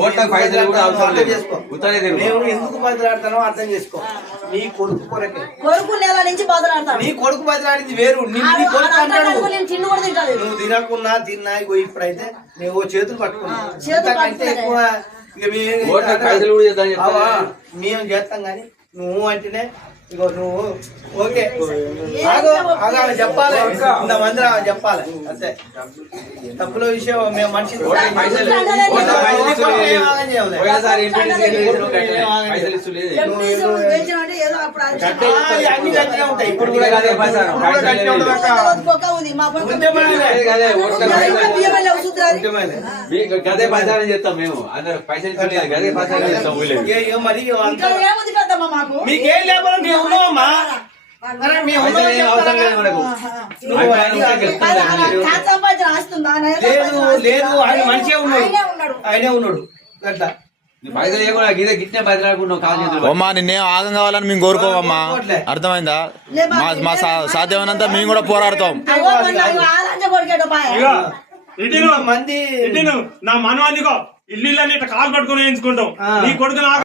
ఓట్లకు పైసలు కూడా అవసరం లేదు. నేను ఎందుకు బదిలాడతానో అర్థం చేసుకో. నీ కొడుకు కొరకే కొడుకు నెల నుంచి బదిలాడతాను. నీ కొడుకు బదిలాడింది వేరు. నువ్వు తినకున్నా తిన్నా ఇప్పుడైతే నువ్వు చేతులు పట్టుకున్నా ఎక్కువ మేము చేస్తాం గాని నువ్వు అంటేనే ఇగో నువ్వు ఓకే చెప్పాలి. ఇంతమంది చెప్పాలి అంతే. తప్పుల విషయం మేము మనిషి అన్ని గట్టిగా ఉంటాయి. ఇప్పుడు కూడా గదే ప్రచారం చేస్తాం మేము. అందరూ పైసలు గదే ప్రచారం చేస్తాం. మరి మీకేం లేకపోతే మేము ఉన్నామమ్మా. లేదు ఆయన మంచిగా ఉన్నాడు. ఆయనే ఉన్నాడు అట్లా. అమ్మా నిన్నేం ఆగం కావాలని మేము కోరుకోవమ్మా. అర్థమైందా? మా సాధ్యమైనంత మేము కూడా పోరాడతాం. మంది నా మనవాదిగో ఇల్లు కాలు పట్టుకుని వేయించుకుంటాం. నీ కొడుకు